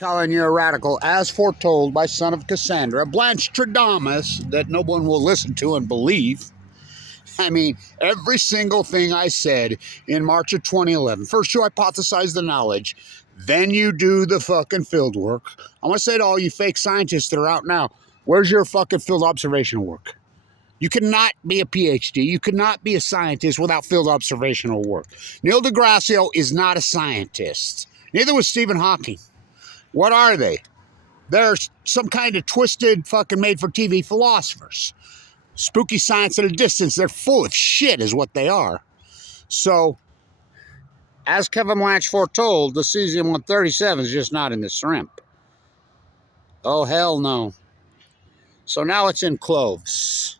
calling you a radical, as foretold by son of Cassandra, Blanch that no one will listen to and believe. I mean, every single thing I said in March of 2011. First, you hypothesize the knowledge, then you do the fucking field work. I want to say to all you fake scientists that are out now, where's your fucking field observational work? You cannot be a PhD. You cannot be a scientist without field observational work. Neil deGrasse is not a scientist. Neither was Stephen Hawking. What are they? They're some kind of twisted fucking made-for-TV philosophers. Spooky science at a distance. They're full of shit is what they are. So, as Kevin Blanch foretold, the CESIUM-137 is just not in the shrimp. Oh, hell no. So now it's in cloves.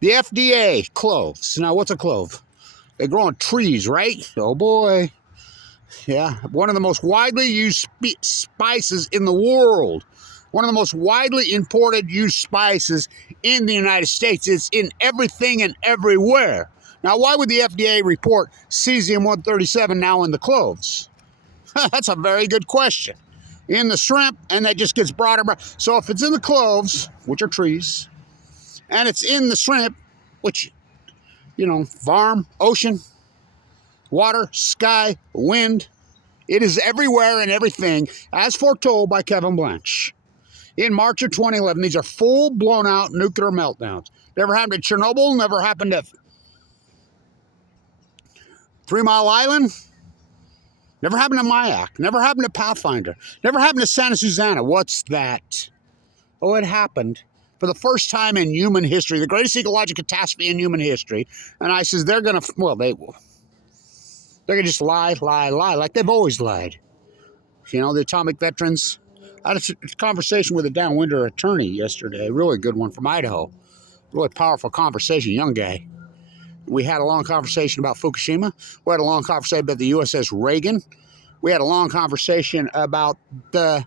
The FDA, cloves. Now, what's a clove? They grow on trees, right? Oh, boy. Yeah, one of the most widely used spices in the world. One of the most widely imported used spices in the United States. It's in everything and everywhere. Now, why would the FDA report cesium-137 now in the cloves? That's a very good question. In the shrimp, and that just gets broader. So if it's in the cloves, which are trees, and it's in the shrimp, which, you know, farm, ocean, water, sky, wind, it is everywhere and everything, as foretold by Kevin Blanch. In March of 2011, these are full blown out nuclear meltdowns. Never happened to Chernobyl, never happened to 3 Mile Island, never happened to Mayak, never happened to Pathfinder, never happened to Santa Susana. What's that? Oh, it happened for the first time in human history, the greatest ecological catastrophe in human history. And I says, they're going to, well, they're going to just lie, like they've always lied. You know, the atomic veterans. I had a conversation with a downwinder attorney yesterday, a really good one from Idaho. Really powerful conversation, young guy. We had a long conversation about Fukushima. We had a long conversation about the USS Reagan. We had a long conversation about the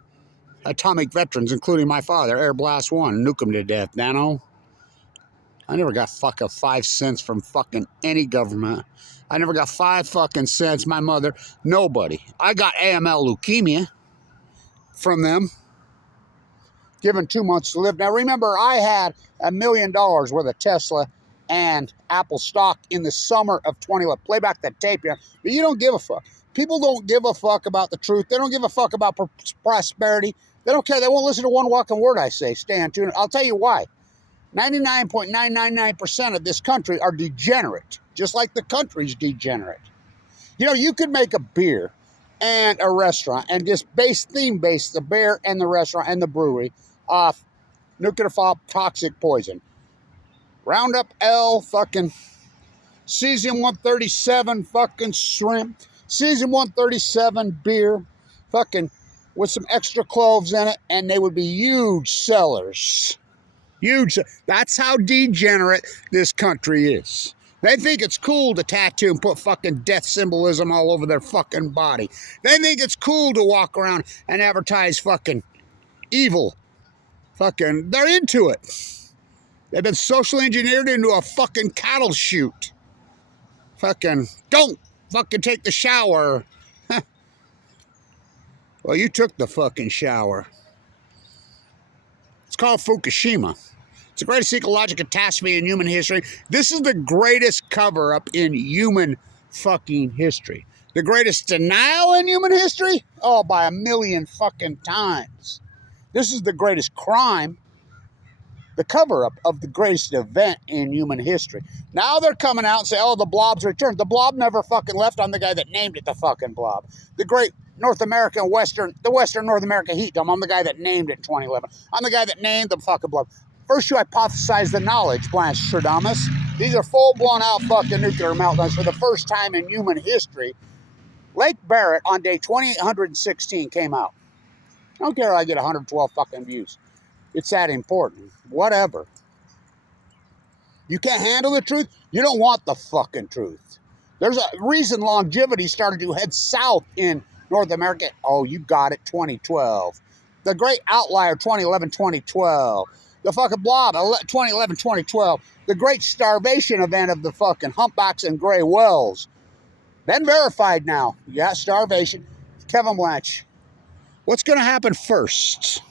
atomic veterans, including my father, Air Blast 1, nuke him to death, Nano. I never got fucking 5 cents from fucking any government. I never got 5 fucking cents, my mother, nobody. I got AML leukemia from them, given 2 months to live. Now, remember, I had $1 million worth of Tesla and Apple stock in the summer of 2011. Play back that tape here. But you don't give a fuck. People don't give a fuck about the truth. They don't give a fuck about prosperity. They don't care. They won't listen to one walking word I say. Stay on tune. I'll tell you why. 99.999% of this country are degenerate, just like the country's degenerate. You know, you could make a beer and a restaurant and just theme base the beer and the restaurant and the brewery off nuclear toxic poison. Roundup L fucking cesium-137 fucking shrimp, cesium-137 beer, fucking with some extra cloves in it, and they would be huge sellers. Huge. That's how degenerate this country is. They think it's cool to tattoo and put fucking death symbolism all over their fucking body. They think it's cool to walk around and advertise fucking evil. Fucking, they're into it. They've been socially engineered into a fucking cattle chute. Fucking, don't fucking take the shower. Well, you took the fucking shower. It's called Fukushima. It's the greatest ecological catastrophe in human history. This is the greatest cover-up in human fucking history. The greatest denial in human history? Oh, by 1,000,000 fucking times. This is the greatest crime. The cover-up of the greatest event in human history. Now they're coming out and say, oh, the blob's returned. The blob never fucking left. I'm the guy that named it the fucking blob. The great North American Western North American heat dome. I'm the guy that named it in 2011. I'm the guy that named the fucking blob. First, you hypothesize the knowledge, Blanch. These are full-blown out fucking nuclear meltdowns for the first time in human history. Lake Barrett on day 2816 came out. I don't care if I get 112 fucking views. It's that important. Whatever. You can't handle the truth? You don't want the fucking truth. There's a reason longevity started to head south in North America. Oh, you got it, 2012. The great outlier, 2011-2012. The fucking blob, 2011-2012. The great starvation event of the fucking humpbacks and gray whales. Been verified now. Yeah, starvation. Kevin Blanch. What's going to happen first?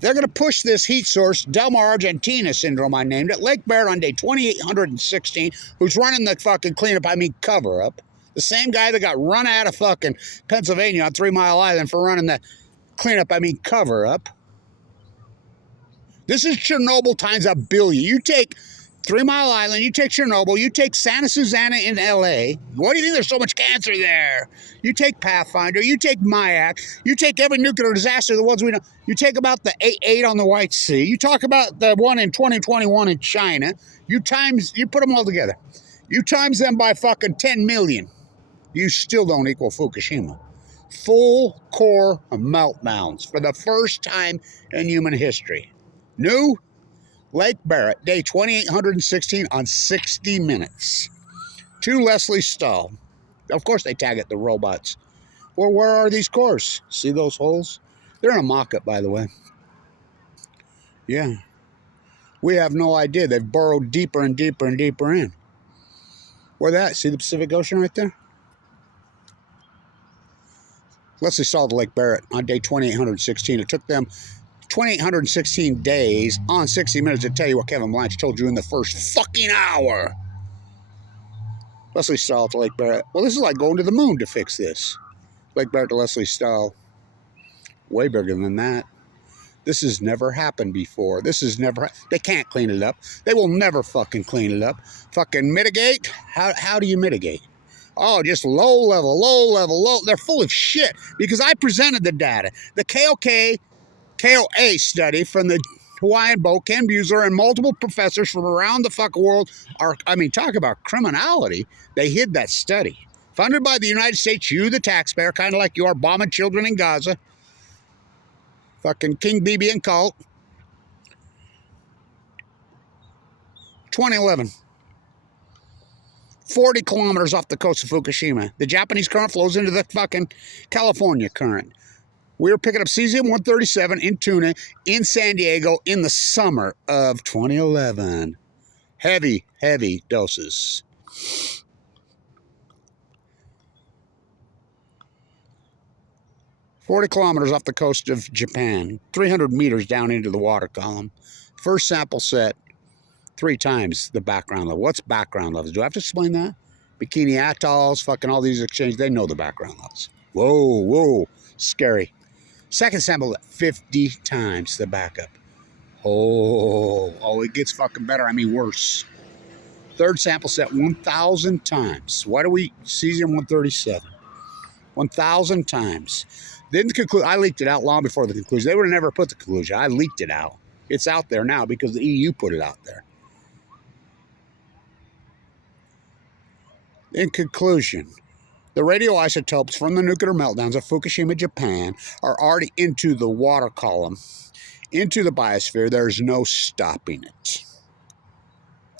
They're going to push this heat source, Del Mar, Argentina syndrome, I named it, Lake Barrett on day 2816, who's running the fucking cleanup, cover-up. The same guy that got run out of fucking Pennsylvania on 3 Mile Island for running the cleanup, cover-up. This is Chernobyl times a billion. You take 3 Mile Island, you take Chernobyl, you take Santa Susana in LA. Why do you think there's so much cancer there? You take Pathfinder, you take Mayak, you take every nuclear disaster, the ones we know. You take about the 8 on the White Sea. You talk about the one in 2021 in China. You put them all together. You times them by fucking 10 million. You still don't equal Fukushima. Full core meltdowns for the first time in human history. New Lake Barrett, day 2816 on 60 Minutes. To Leslie Stahl. Of course they tag it the robots. Well, where are these cores? See those holes? They're in a mock-up, by the way. Yeah. We have no idea. They've burrowed deeper and deeper and deeper in. Where that? See the Pacific Ocean right there? Leslie Stahl to Lake Barrett on day 2816. It took them 2,816 days on 60 Minutes to tell you what Kevin Blanch told you in the first fucking hour. Leslie Stahl to Lake Barrett. Well, this is like going to the moon to fix this. Lake Barrett to Leslie Stahl. Way bigger than that. This has never happened before. They can't clean it up. They will never fucking clean it up. Fucking mitigate? How do you mitigate? Oh, just low level. They're full of shit because I presented the data. The KOA study from the Hawaiian boat, Ken Buesler, and multiple professors from around the fucking world talk about criminality. They hid that study. Funded by the United States, you, the taxpayer, kind of like you are bombing children in Gaza. Fucking King BB and cult. 2011. 40 kilometers off the coast of Fukushima. The Japanese current flows into the fucking California current. We were picking up cesium-137 in tuna in San Diego in the summer of 2011. Heavy, heavy doses. "40 kilometers off the coast of Japan, 300 meters down into the water column. First sample set, 3 times the background level." What's background levels? Do I have to explain that? Bikini Atolls, fucking all these exchanges, they know the background levels. Whoa, scary. Second sample, 50 times the backup. Oh, it gets fucking better. worse. Third sample set, 1,000 times. Why do we cesium-137? 1,000 times. Didn't conclude. I leaked it out long before the conclusion. They would have never put the conclusion. I leaked it out. It's out there now because the EU put it out there. In conclusion, the radioisotopes from the nuclear meltdowns of Fukushima, Japan, are already into the water column, into the biosphere. There's no stopping it.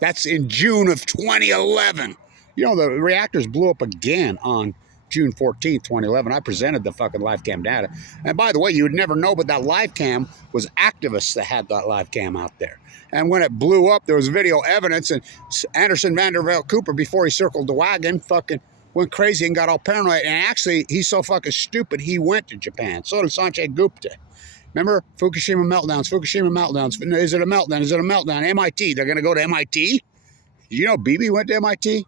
That's in June of 2011. You know, the reactors blew up again on June 14th, 2011. I presented the fucking live cam data. And by the way, you would never know, but that live cam was activists that had that live cam out there. And when it blew up, there was video evidence, and Anderson Vanderbilt Cooper, before he circled the wagon, fucking went crazy and got all paranoid. And actually, he's so fucking stupid, he went to Japan. So did Sanjay Gupta. Remember? Fukushima meltdowns. Is it a meltdown? MIT. They're going to go to MIT? You know BB went to MIT?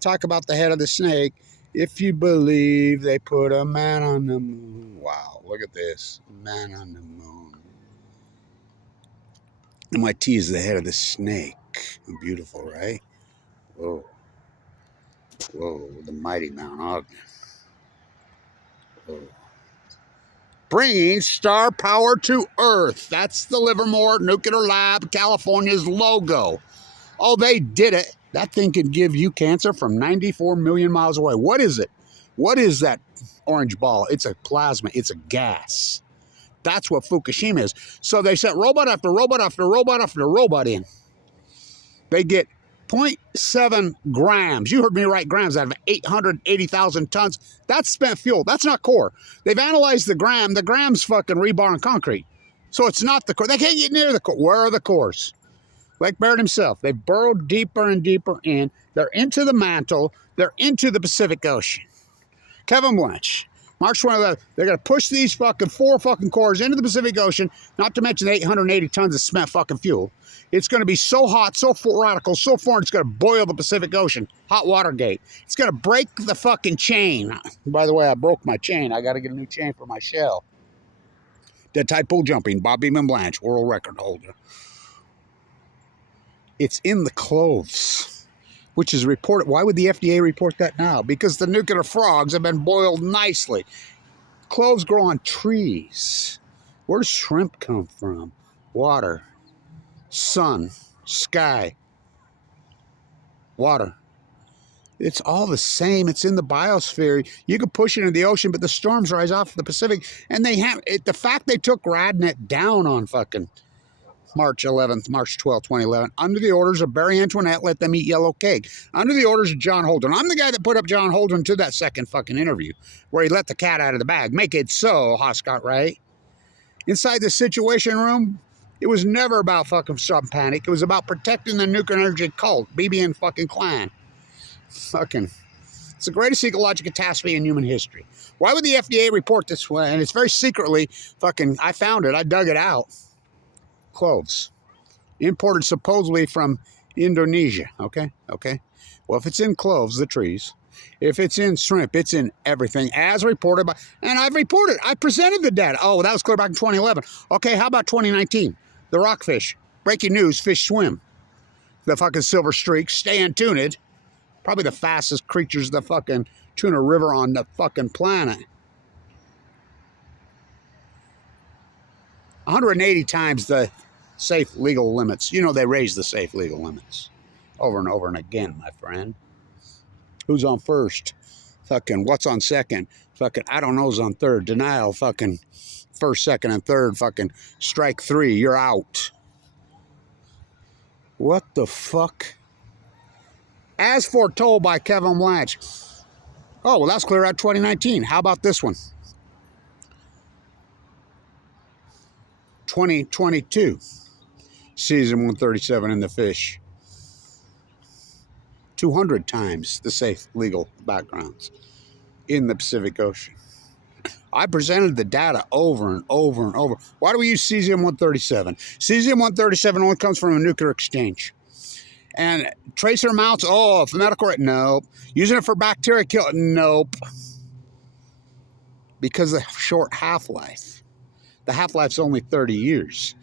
Talk about the head of the snake. If you believe they put a man on the moon. Wow, look at this. Man on the moon. MIT is the head of the snake. Beautiful, right? Whoa, the mighty Mount Ogden. Whoa. Bringing star power to Earth. That's the Livermore Nuclear Lab, California's logo. Oh, they did it. That thing can give you cancer from 94 million miles away. What is it? What is that orange ball? It's a plasma. It's a gas. That's what Fukushima is. So they sent robot after robot after robot after robot in. They get 0.7 grams. You heard me right, grams out of 880,000 tons. That's spent fuel. That's not core. They've analyzed the gram. The gram's fucking rebar and concrete. So it's not the core. They can't get near the core. Where are the cores? Lake Barrett himself. They've burrowed deeper and deeper in. They're into the mantle. They're into the Pacific Ocean. Kevin Blanch. March 2011, they're going to push these fucking 4 fucking cores into the Pacific Ocean, not to mention the 880 tons of cement fucking fuel. It's going to be so hot, so radical, so foreign, it's going to boil the Pacific Ocean. Hot water gate. It's going to break the fucking chain. By the way, I broke my chain. I got to get a new chain for my shell. Dead tide pool jumping, Bob Beeman Blanch, world record holder. It's in the cloves, which is reported. Why would the FDA report that now? Because the nuclear frogs have been boiled nicely. Cloves grow on trees. Where does shrimp come from? Water, sun, sky, water. It's all the same. It's in the biosphere. You can push it into the ocean, but the storms rise off the Pacific. And they have it. The fact they took Radnet down on fucking March 12th, 2011, under the orders of Barry Antoinette, let them eat yellow cake. Under the orders of John Holdren. I'm the guy that put up John Holdren to that second fucking interview where he let the cat out of the bag. Make it so, Hoscott, right? Inside the Situation Room, it was never about fucking sub panic. It was about protecting the nuclear energy cult, BB and fucking clan. Fucking, it's the greatest ecological catastrophe in human history. Why would the FDA report this one? And it's very secretly fucking, I found it, I dug it out. Cloves. Imported supposedly from Indonesia. Okay? Well, if it's in cloves, the trees, if it's in shrimp, it's in everything, as reported by, and I've reported, I presented the data. Oh, that was clear back in 2011. Okay, how about 2019? The rockfish. Breaking news, fish swim. The fucking silver streaks, stay tuned. Probably the fastest creatures, the fucking tuna river on the fucking planet. 180 times the safe legal limits. You know, they raise the safe legal limits over and over and again, my friend. Who's on first? Fucking what's on second? Fucking I don't know's on third. Denial, fucking first, second, and third. Fucking strike 3, you're out. What the fuck? As foretold by Kevin Blanch. Oh, well, that's clear out 2019. How about this one? 2022. Cesium 137 in the fish. 200 times the safe legal backgrounds in the Pacific Ocean. I presented the data over and over and over. Why do we use Cesium 137? Cesium 137 only comes from a nuclear exchange. And tracer amounts, oh, for medical, nope. Using it for bacteria kill, nope. Because of the short half-life. The half-life's only 30 years.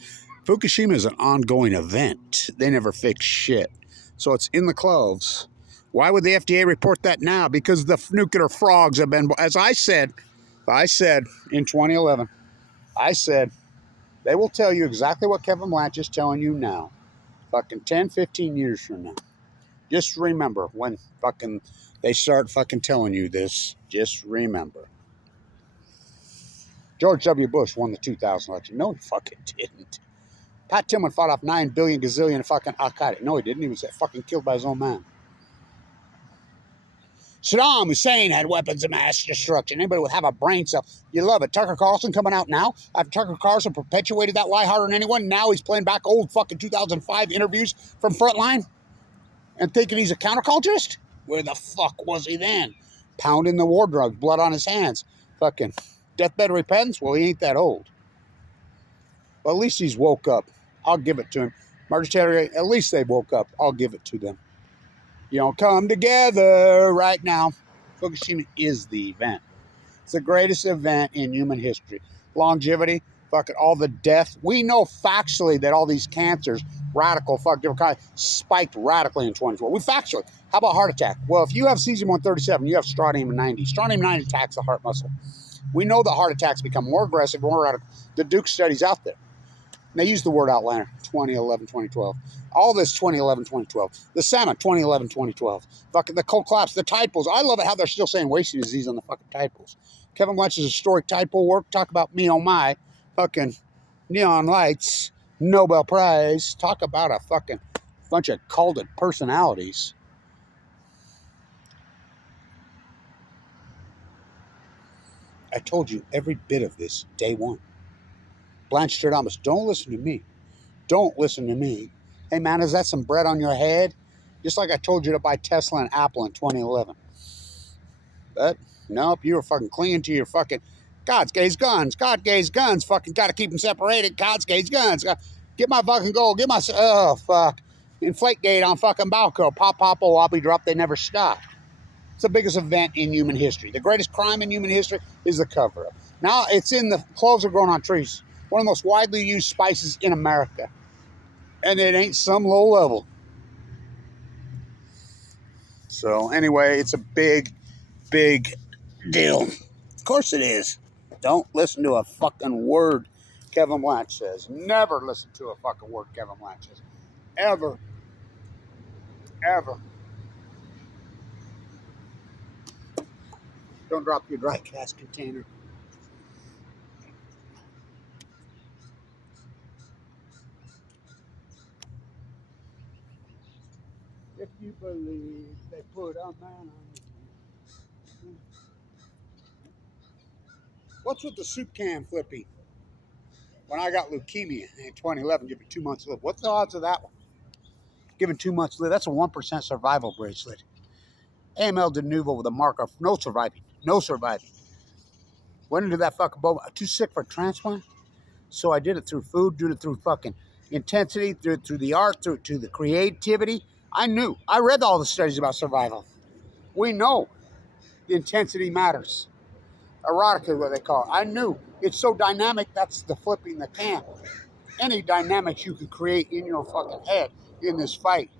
Fukushima is an ongoing event. They never fix shit. So it's in the cloves. Why would the FDA report that now? Because the nuclear frogs have been, as I said in 2011, I said, they will tell you exactly what Kevin Blanch is telling you now. Fucking 10, 15 years from now. Just remember when fucking they start fucking telling you this. Just remember. George W. Bush won the 2000 election. No, he fucking didn't. Pat Tillman fought off 9 billion gazillion fucking Al-Qaeda. No, he didn't. He was fucking killed by his own man. Saddam Hussein had weapons of mass destruction. Anybody would have a brain cell. You love it. Tucker Carlson coming out now. After Tucker Carlson perpetuated that lie harder than anyone, now he's playing back old fucking 2005 interviews from Frontline and thinking he's a counterculturist? Where the fuck was he then? Pounding the war drugs, blood on his hands. Fucking deathbed repentance? Well, he ain't that old. Well, at least he's woke up. I'll give it to him. Marjorie Taylor, at least they woke up. I'll give it to them. You know, come together right now. Fukushima is the event. It's the greatest event in human history. Longevity, fucking all the death. We know factually that all these cancers, radical, different kind, spiked radically in 2012. We factually. How about heart attack? Well, if you have cesium-137, you have strontium-90. Strontium-90 attacks the heart muscle. We know that heart attacks become more aggressive, more radical. The Duke study's out there. And they use the word outlander, 2011, 2012. All this 2011, 2012. The salmon, 2011, 2012. Fucking the cold collapse, the tide pools. I love it how they're still saying wasting disease on the fucking tide pools. Kevin Blanch's historic tide pool work. Talk about me, oh my. Fucking neon lights. Nobel Prize. Talk about a fucking bunch of culted personalities. I told you every bit of this day one. Blanch Stradamus, don't listen to me. Don't listen to me. Hey, man, is that some bread on your head? Just like I told you to buy Tesla and Apple in 2011. But Nope, you were fucking clinging to your fucking God's gays guns. God gays guns. Fucking got to keep them separated. God's gays guns. Get my fucking gold. Get my, oh, fuck. Inflate gate on fucking Balco. Pop, pop, oh, I'll be dropped. They never stop. It's the biggest event in human history. The greatest crime in human history is the cover-up. Now it's in the cloves are grown on trees. One of the most widely used spices in America. And it ain't some low level. So anyway, it's a big, big deal. Of course it is. Don't listen to a fucking word Kevin Blanch says. Never listen to a fucking word Kevin Blanch says. Ever. Ever. Don't drop your dry cask container. If you believe they put a man on you. What's with the soup can flipping? When I got leukemia in 2011, given 2 months to live. What's the odds of that one? Given 2 months to live, that's a 1% survival bracelet. AML de novo with a mark of no surviving. No surviving. Went into that fucking boat. Too sick for transplant. So I did it through food, did it through fucking intensity, through the art, through to the creativity. I knew. I read all the studies about survival. We know the intensity matters. Erotica is what they call it. I knew. It's so dynamic, that's the flipping the can. Any dynamics you could create in your fucking head in this fight.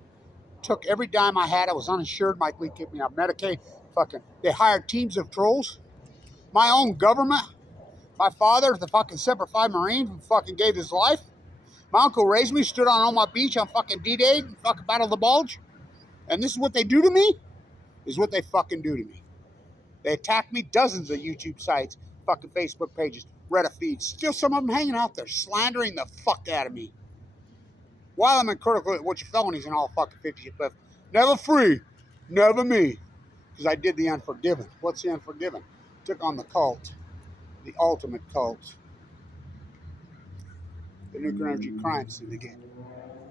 Took every dime I had. I was uninsured. Mike Lee kept me on Medicaid. Fucking, they hired teams of trolls. My own government. My father, the fucking Semper Fi Marine, who fucking gave his life. My uncle raised me, stood on Omaha Beach on fucking D-Day, fucking Battle of the Bulge. And this is what they do to me? Is what they fucking do to me. They attack me, dozens of YouTube sites, fucking Facebook pages, Reddit feeds. Still some of them hanging out there, slandering the fuck out of me. While I'm in critical, what's your felonies and all fucking 50 but never free, never me. Because I did the Unforgiven. What's the Unforgiven? Took on the cult, the ultimate cult. The nuclear energy crime syndicate.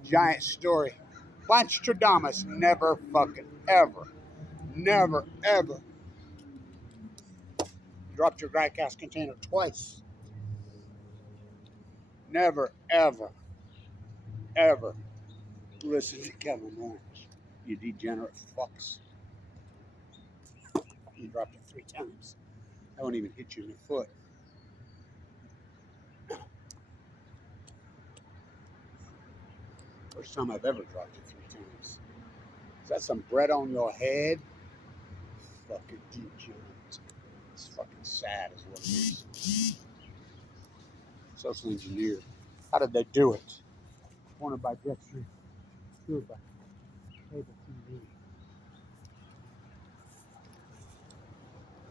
Giant story. Blanch Stradamus never fucking ever, never ever dropped your dry cask container twice. Never ever, ever listen to Kevin Blanch. You degenerate fucks. You dropped it 3 times. I won't even hit you in the foot. First time I've ever dropped it 3 times. Is that some bread on your head? Fucking degenerate. It's fucking sad is what it is. Social engineer. How did they do it? Wanted by Dexter. Screwed by cable TV.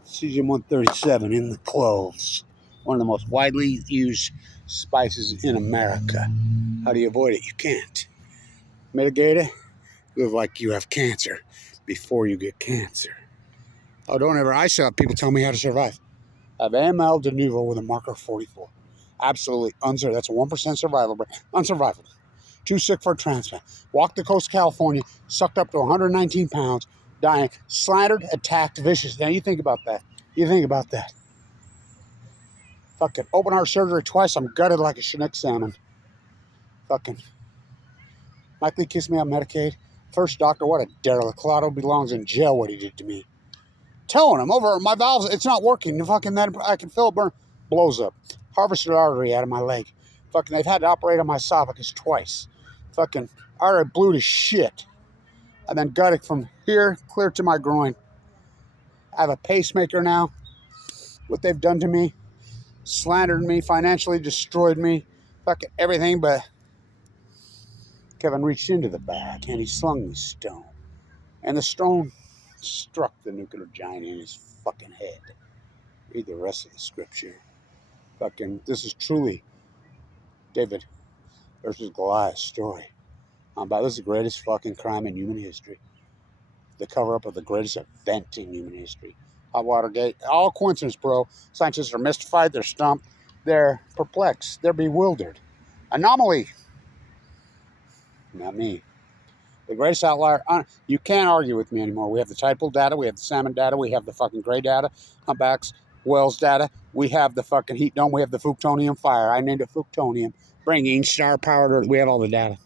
Cesium 137 in the cloves. One of the most widely used spices in America. How do you avoid it? You can't. Mitigate it? Live like you have cancer before you get cancer. Oh, don't ever. I saw people tell me how to survive. I have AML de novo with a marker of 44. Absolutely unsurvivable. That's a 1% survival rate. Unsurvivable. Too sick for a transplant. Walked the coast of California, sucked up to 119 pounds, dying, slandered, attacked, vicious. Now you think about that. You think about that. Fucking open heart surgery twice. I'm gutted like a Chinook salmon. Fucking Mike Lee kissed me on Medicaid. First doctor, what a derelict. Collado belongs in jail. What he did to me. Telling him over my valves, it's not working. Fucking that I can feel it burn. Blows up. Harvested artery out of my leg. Fucking they've had to operate on my esophagus twice. Fucking artery blew to shit. And then gutted from here clear to my groin. I have a pacemaker now. What they've done to me, slandered me, financially destroyed me, fucking everything. But Kevin reached into the bag and he slung the stone. And the stone struck the nuclear giant in his fucking head. Read the rest of the scripture. Fucking, this is truly David versus Goliath story. This is the greatest fucking crime in human history. The cover-up of the greatest event in human history. Hot Watergate. All coincidence, bro. Scientists are mystified. They're stumped. They're perplexed. They're bewildered. Anomaly. Not me. The greatest outlier. You can't argue with me anymore. We have the tide pool data. We have the salmon data. We have the fucking gray data, humpbacks, whales data. We have the fucking heat dome. We have the Fuktonium fire. I named it Fuktonium. Bringing star power to. We have all the data.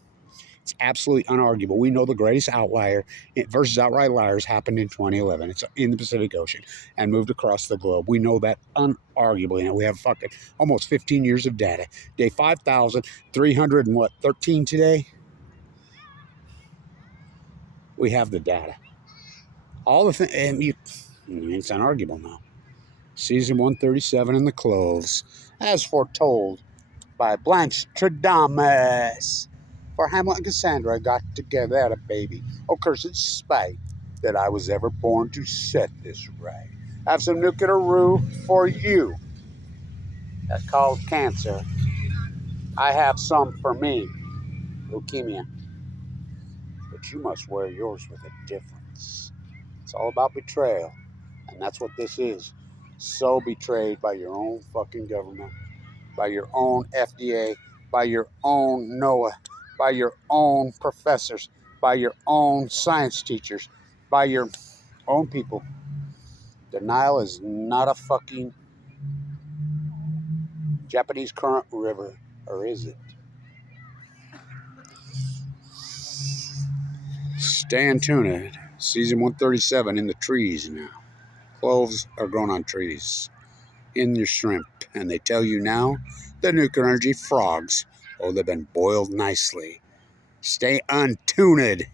It's absolutely unarguable. We know the greatest outlier versus outright liars happened in 2011. It's in the Pacific Ocean and moved across the globe. We know that unarguably. And we have fucking almost 15 years of data. Day 5,313 today. We have the data. All the things, and it's unarguable now. Season 137 in the cloves, as foretold by Blanch For Hamlet and Cassandra got together, had a baby. Oh, cursed spite that I was ever born to set this right. I have some nuclear for you. That's called cancer. I have some for me, leukemia. But you must wear yours with a difference. It's all about betrayal. And that's what this is. So betrayed by your own fucking government, by your own FDA, by your own NOAA, by your own professors, by your own science teachers, by your own people. Denial is not a fucking Japanese current river, or is it? Stay tuned. Season 137 in the trees now. Cloves are grown on trees. In your shrimp. And they tell you now the nuclear energy frogs, oh, they've been boiled nicely. Stay untuned.